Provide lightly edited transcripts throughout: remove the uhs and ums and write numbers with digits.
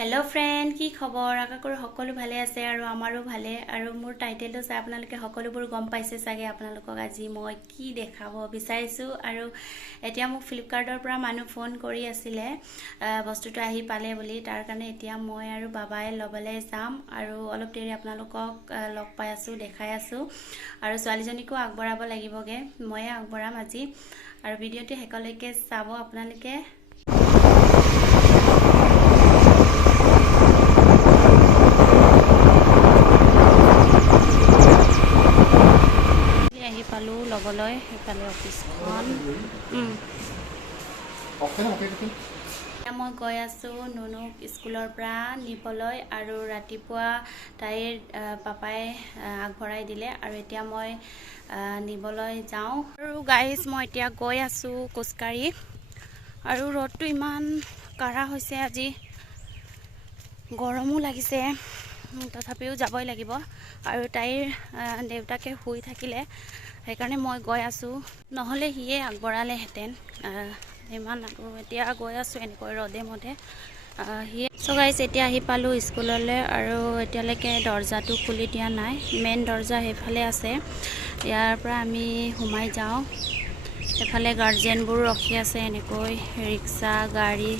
Hello friend की खबर आशा करो সকলো ভালে আছে আৰু আমাৰো ভালে আৰু মোৰ টাইটেলটো চাই আপোনালোকে সকলোবোৰ গম পাইছে চাগে আপোনালোকক আজি মই কি দেখাব বিচাৰিছো আৰু এতিয়া মোক ফ্লিপকাৰ্টৰ পৰা মানুহ ফোন কৰি আছিল বস্তুটো আহি পালে বুলি তাৰ কাৰণে এতিয়া মই আৰু বাবাই লবলৈ যাম আৰু অলপ দেৰি আপোনালোকক লগ পাই আছো দেখাই আছো আৰু ছোৱালীজনীকো আগবঢ়াব লাগিবগে মই আগবঢ়াম আজি আৰু ভিডিঅ'টো হেকলৈকে চাব আপোনালোকে পালো লবলৈ এফালে অফিসখন মই গৈ আছো নুনুক স্কুলৰ পৰা নিবলৈ আৰু ৰাতিপুৱা তাইৰ পাপাই আগবঢ়াই দিলে আৰু এতিয়া মই নিবলৈ যাওঁ আৰু গাইজ মই এতিয়া গৈ আছো কোচকাৰী আৰু ৰ'দটো ইমান কাঢ়া হৈছে আজি গৰমো লাগিছে তথাপিও যাবই লাগিব আৰু তাইৰ দেউতাকে শুই থাকিলে সেইকাৰণে মই গৈ আছো নহলে হিয়ে আগবঢ়ালেহেঁতেন ইমান আৰু এতিয়া গৈ আছো এনেকৈ ৰদে মদে সো গাইজ এতিয়া আহি পালো স্কুললৈ আৰু এতিয়ালৈকে দৰজাটো খুলি দিয়া নাই মেইন দৰজা সেইফালে আছে ইয়াৰ পৰা আমি সোমাই যাওঁ এফালে গাৰ্জেনবোৰ ৰখি আছে এনেকৈ ৰিক্সা গাড়ী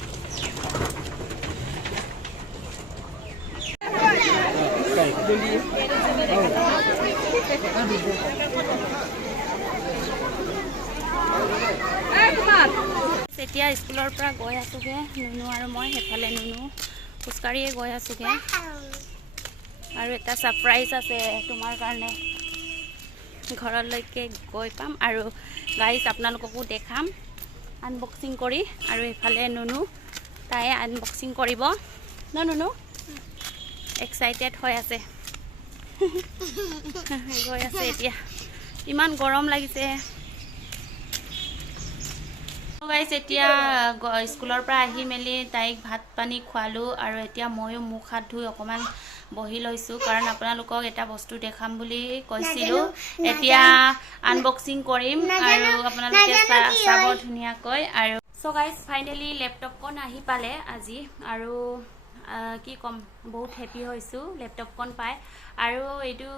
এতিয়া স্কুলৰ পৰা গৈ আছোগে নুনু আৰু মই সেইফালে নুনু খোজকাঢ়িয়ে গৈ আছোগে আৰু এটা সাৰপ্ৰাইজ আছে তোমাৰ কাৰণে ঘৰলৈকে গৈ পাম আৰু গাইজ আপোনালোককো দেখাম আনবক্সিং কৰি আৰু এইফালে নুনু তাই আনবক্সিং কৰিব ন নুনু এক্সাইটেড হৈ আছে গৈ আছে এতিয়া ইমান গৰম লাগিছে গাইজ এতিয়া স্কুলৰ পৰা আহি মেলি তাইক ভাত পানী খোৱালো আৰু এতিয়া ময়ো মুখ হাত ধুই অকমান বহি লৈছো কাৰণ আপোনালোকক এটা বস্তু দেখাম বুলি কৈছিলো এতিয়া আনবক্সিং কৰিম আৰু আপোনালোকে চাব ধুনীয়াকৈ আৰু সো গাইজ ফাইনালি ল্যাপটপখন আহি পালে আজি আৰু কি কম বহুত হেপি হৈছো ল্যাপটপখন পাই আৰু এইটো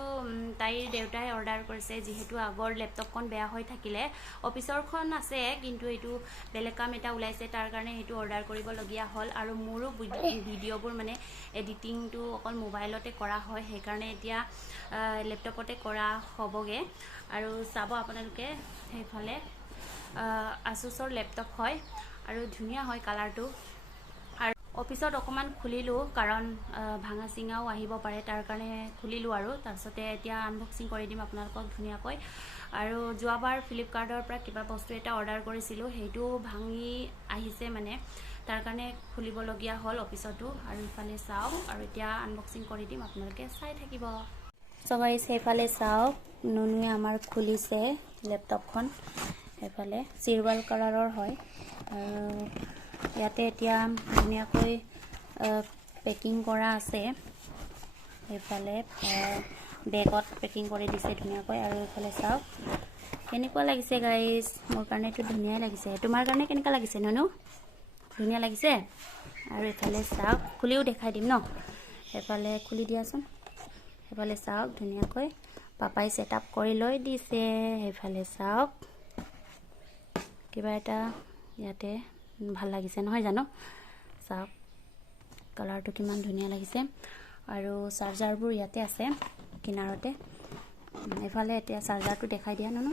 তাইৰ দেউতাই অৰ্ডাৰ কৰিছে যেহেতু আগৰ ল্যাপটপখন বেয়া হৈ থাকিলে অফিচৰখন আছে কিন্তু এইটো বেলেগ কাম এটা ওলাইছে তাৰ কাৰণে এইটো অৰ্ডাৰ কৰিব লগিয়া হ'ল আৰু মোৰো ভিডিঅ'বোৰ মানে এডিটিংটো অকল মোবাইলতে কৰা হয় সেইকাৰণে এতিয়া ল্যাপটপতে কৰা হ'বগে আৰু চাব আপোনালোকে সেইফালে আসুসৰ ল্যাপটপ হয় আৰু ধুনীয়া হয় কালাৰটো অফিসত অকমান খুলিলো কাৰণ ভাঙা চিঙাও আহিব পাৰে তাৰ কাৰণে খুলিলো আৰু তাৰপিছতে এতিয়া আনবক্সিং কৰি দিম আপোনালোকক ধুনীয়াকৈ আৰু যোৱাবাৰ ফ্লিপকাৰ্টৰ পৰা কিবা বস্তু এটা অৰ্ডাৰ কৰিছিলো সেইটো ভাঙি আহিছে মানে তাৰ কাৰণে খুলিব লগিয়া হ'ল অফিসতো আৰু ইফালে চাও আৰু এতিয়া আনবক্সিং কৰি দিম আপোনালোকে চাই থাকিব সো গাইজ সেইফালে চাওক নুনুৱে আমাৰ খুলিছে ল্যাপটপখন সেইফালে চিলভাৰ কালাৰৰ হয় আৰু ইয়াতে এতিয়া ধুনীয়াকৈ পেকিং কৰা আছে এইফালে বেগত পেকিং কৰি দিছে ধুনীয়াকৈ আৰু এইফালে চাওক কেনেকুৱা লাগিছে গাইজ মোৰ কাৰণেতো ধুনীয়াই লাগিছে তোমাৰ কাৰণে কেনেকুৱা লাগিছে নুনু ধুনীয়া লাগিছে আৰু এইফালে চাওক খুলিও দেখাই দিম ন এইফালে খুলি দিয়াচোন এইফালে চাওক ধুনীয়াকৈ পাপাই সেটআপ কৰি লৈ দিছে এইফালে চাওক কিবা এটা ইয়াতে ভাল লাগিছে নহয় জানো চাওক কালাৰটো কিমান ধুনীয়া লাগিছে আৰু চাৰ্জাৰবোৰ ইয়াতে আছে কিনাৰতে এফালে এতিয়া চাৰ্জাৰটো দেখাই দিয়া নুনু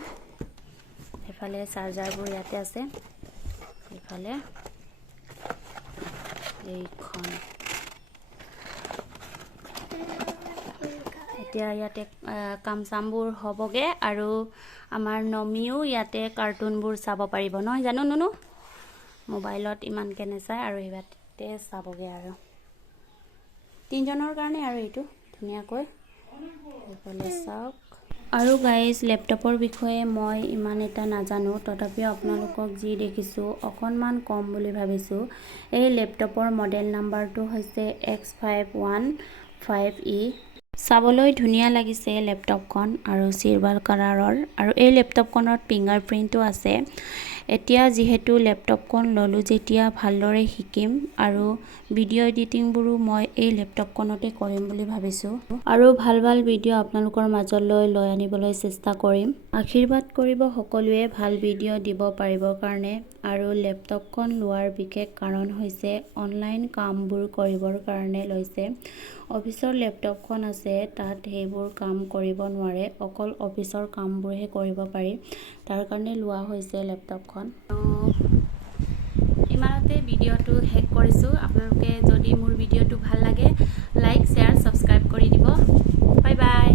এফালে চাৰ্জাৰবোৰ ইয়াতে আছে এফালে এইখন এতিয়া ইয়াতে কাম চামবোৰ হ'বগে আৰু আমাৰ নমিও ইয়াতে কাৰ্টুনবোৰ চাব পাৰিব নহয় জানো নুনু মোবাইলত ইমানকে নেচায় আৰু হেবাতে চাবগে আৰু তিনজনৰ কাৰণে আৰু এইটো ধুনীয়াকৈ এইফালে চাওক আৰু গাইজ ল্যাপটপৰ বিষয়ে মই ইমান এটা নাজানো তথাপিও আপোনালোকক যি দেখিছো অকনমান কম বুলি ভাবিছো এই ল্যাপটপৰ মডেল নাম্বাৰটো হৈছে X515E চাবলৈ ধুনীয়া লাগিছে ল্যাপটপখন আৰু সিলভাৰ কালাৰৰ আৰু এই ল্যাপটপখনত ফিংগাৰপ্ৰিন্টটো আছে এতিয়া যিহেতু লেপটপখন ল'লোঁ যেতিয়া ভালদৰে শিকিম আৰু ভিডিঅ' এডিটিংবোৰো মই এই লেপটপখনতে কৰিম বুলি ভাবিছোঁ আৰু ভাল ভাল ভিডিঅ' আপোনালোকৰ মাজলৈ লৈ আনিবলৈ চেষ্টা কৰিম। আশীৰ্বাদ কৰিব সকলোৱে ভাল ভিডিঅ' দিব পাৰিবৰ কাৰণে আৰু লেপটপখন লোৱাৰ বিশেষ কাৰণ হৈছে অনলাইন কামবোৰ কৰিবৰ কাৰণে লৈছে। অফিচৰ লেপটপখন আছে, তাত সেইবোৰ কাম কৰিব নোৱাৰে, অকল অফিচৰ কামবোৰহে কৰিব পাৰি, তাৰ কাৰণে লোৱা হৈছে লেপটপখন। ইমানতে ভিডিঅ'টো শেষ কৰিছোঁ। আপোনালোকে যদি মোৰ ভিডিঅ'টো ভাল লাগে লাইক, শ্বেয়াৰ, ছাবস্ক্ৰাইব কৰি দিব। Bye bye.